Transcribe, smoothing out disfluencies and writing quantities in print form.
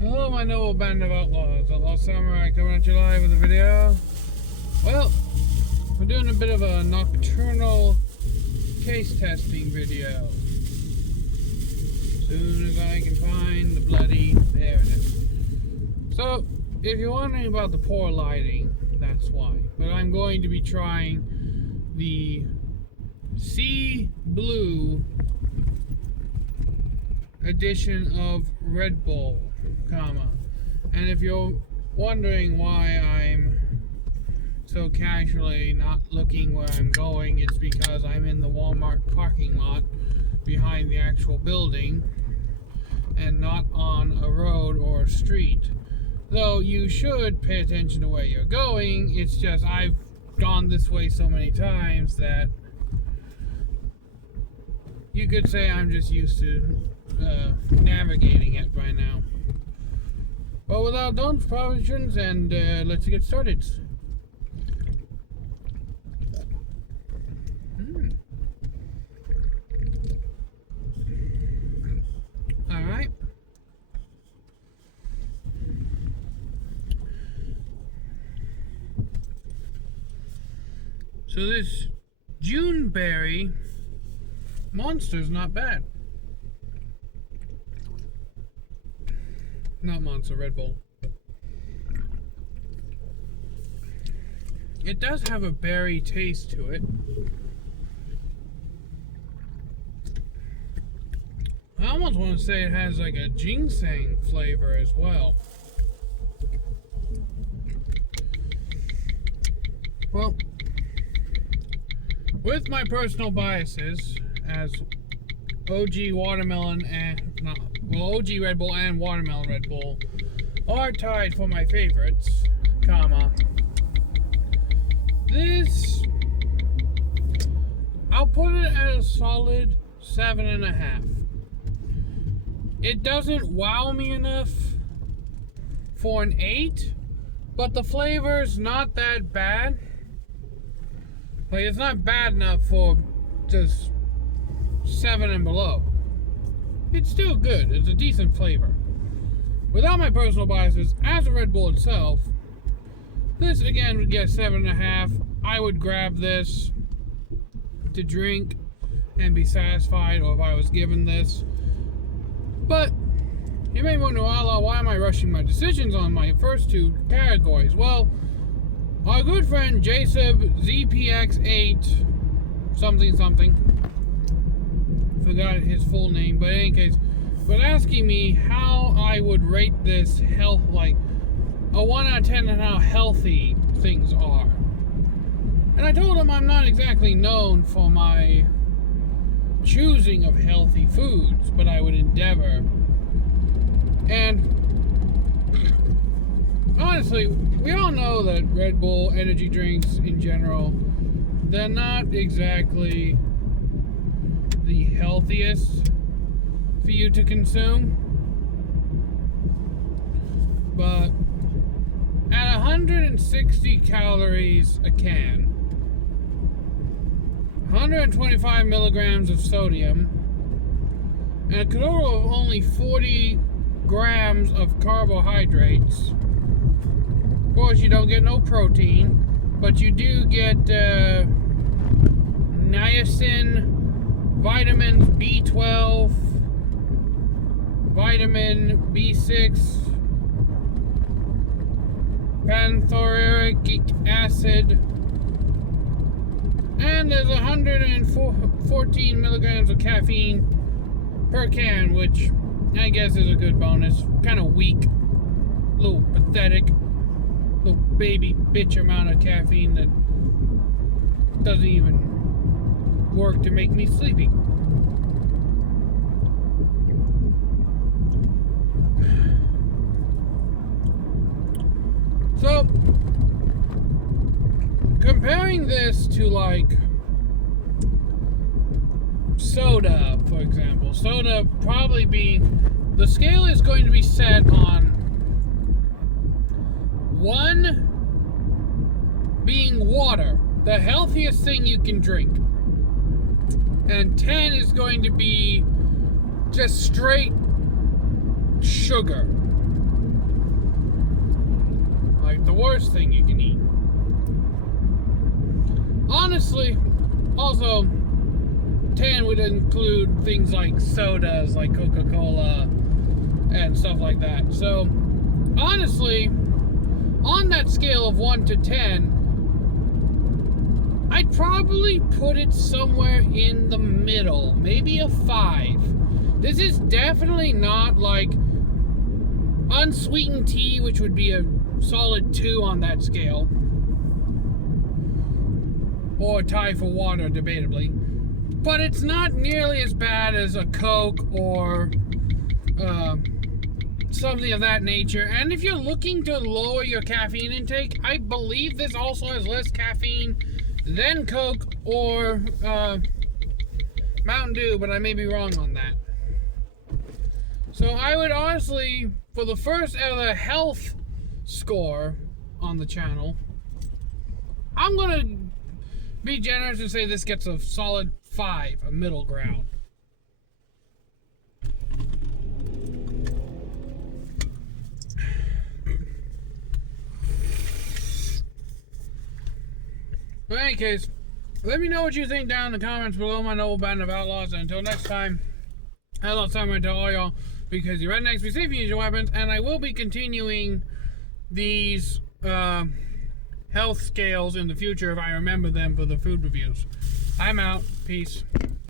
Hello, my noble band of outlaws. Outlaw Samurai coming at you live with a video. Well, we're doing a bit of a nocturnal case testing video. Soon as I can find the bloody... There it is. So, if you're wondering about the poor lighting, that's why. But I'm going to be trying the Sea Blue edition of Red Bull, and if you're wondering why I'm so casually not looking where I'm going, it's because I'm in the Walmart parking lot behind the actual building and not on a road or a street. Though you should pay attention to where you're going, it's just I've gone this way so many times that you could say I'm just used to navigating it by now. Well, without those provisions, and let's get started. Alright. So this Juneberry Monster's not bad. Not Monster, Red Bull. It does have a berry taste to it. I almost want to say it has like a ginseng flavor as well. Well, with my personal biases as OG watermelon and OG Red Bull and watermelon Red Bull are tied for my favorites, this, I'll put it at a solid 7.5. It doesn't wow me enough for an 8, but the flavor's not that bad. Like, it's not bad enough for just 7 and below. It's still good. It's a decent flavor. Without my personal biases, as a Red Bull itself, this again would get 7.5. I would grab this to drink and be satisfied, or if I was given this. But you may wonder, Outlaw, why am I rushing my decisions on my first two categories? Well, our good friend Jasub ZPX8 something, forgot his full name, but in any case, was asking me how I would rate this health, like a 1 out of 10 on how healthy things are. And I told him I'm not exactly known for my choosing of healthy foods, but I would endeavor. And honestly, we all know that Red Bull energy drinks in general, they're not exactly the healthiest for you to consume. But at 160 calories a can, 125 milligrams of sodium, and a total of only 40 grams of carbohydrates. Of course, you don't get no protein, but you do get niacin, vitamins B12, vitamin B6, panthoric acid, and there's 114 milligrams of caffeine per can, which I guess is a good bonus. Kind of weak, a little pathetic, little baby bitch amount of caffeine that doesn't even work to make me sleepy. So, comparing this to like soda, for example, soda probably being, the scale is going to be set on 1 being water, the healthiest thing you can drink, and 10 is going to be just straight sugar. the worst thing you can eat. Honestly, also, 10 would include things like sodas, like Coca-Cola, and stuff like that. So, honestly, on that scale of 1 to 10, I'd probably put it somewhere in the middle, maybe a 5. This is definitely not like unsweetened tea, which would be a solid 2 on that scale, or a tie for water, debatably. But it's not nearly as bad as a Coke or something of that nature. And if you're looking to lower your caffeine intake, I believe this also has less caffeine than Coke or Mountain Dew, but I may be wrong on that. So I would honestly, for the first ever health score on the channel, I'm going to be generous and say this gets a solid 5, a middle ground. In any case, let me know what you think down in the comments below, my noble band of outlaws. And until next time, I love time to all y'all, because you're rednecks, be safe and use your weapons. And I will be continuing these health scales in the future if I remember them for the food reviews. I'm out. Peace.